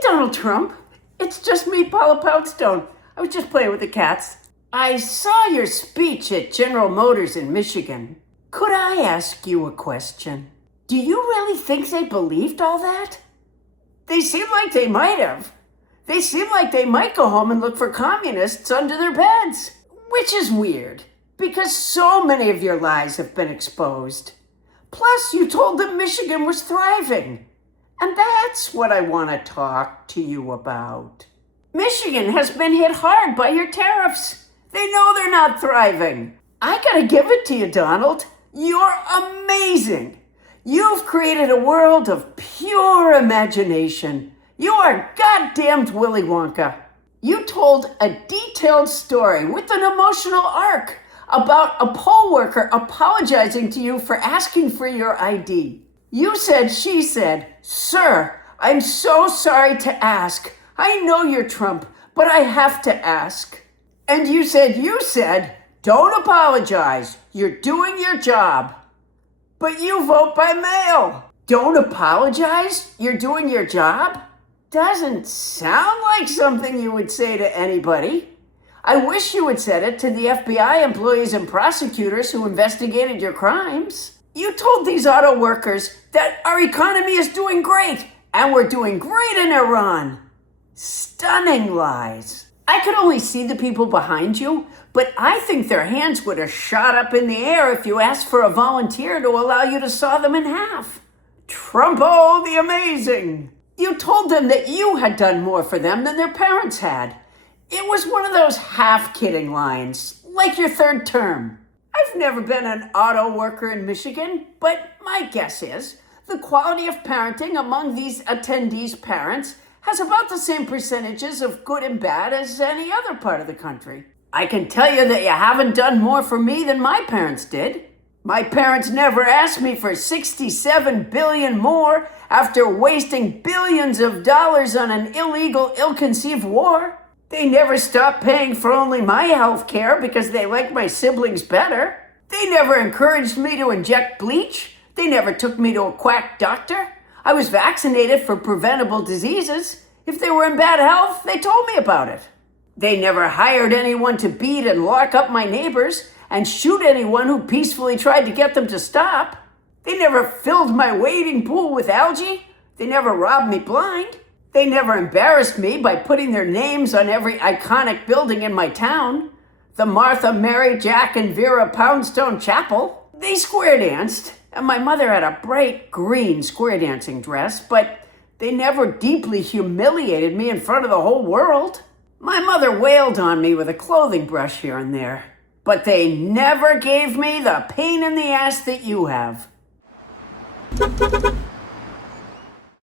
Donald Trump. It's just me, Paula Poundstone. I was just playing with the cats. I saw your speech at General Motors in Michigan. Could I ask you a question? Do you really think they believed all that? They seem like they might have. They seem like they might go home and look for communists under their beds. Which is weird, because so many of your lies have been exposed. Plus, you told them Michigan was thriving. And that's what I want to talk to you about. Michigan has been hit hard by your tariffs. They know they're not thriving. I gotta give it to you, Donald. You're amazing. You've created a world of pure imagination. You are goddamned Willy Wonka. You told a detailed story with an emotional arc about a poll worker apologizing to you for asking for your ID. You said, she said, "Sir, I'm so sorry to ask. I know you're Trump, but I have to ask." And you said, "Don't apologize. You're doing your job." But you vote by mail. Don't apologize? You're doing your job? Doesn't sound like something you would say to anybody. I wish you had said it to the FBI employees and prosecutors who investigated your crimes. You told these auto workers that our economy is doing great and we're doing great in Iran. Stunning lies. I could only see the people behind you, but I think their hands would have shot up in the air if you asked for a volunteer to allow you to saw them in half. Trumpo the Amazing. You told them that you had done more for them than their parents had. It was one of those half-kidding lines, like your third term. I've never been an auto worker in Michigan, but my guess is the quality of parenting among these attendees' parents has about the same percentages of good and bad as any other part of the country. I can tell you that you haven't done more for me than my parents did. My parents never asked me for $67 billion more after wasting billions of dollars on an illegal, ill-conceived war. They never stopped paying for only my health care because they liked my siblings better. They never encouraged me to inject bleach. They never took me to a quack doctor. I was vaccinated for preventable diseases. If they were in bad health, they told me about it. They never hired anyone to beat and lock up my neighbors and shoot anyone who peacefully tried to get them to stop. They never filled my wading pool with algae. They never robbed me blind. They never embarrassed me by putting their names on every iconic building in my town. The Martha, Mary, Jack, and Vera Poundstone Chapel. They square danced, and my mother had a bright green square dancing dress, but they never deeply humiliated me in front of the whole world. My mother wailed on me with a clothing brush here and there, but they never gave me the pain in the ass that you have.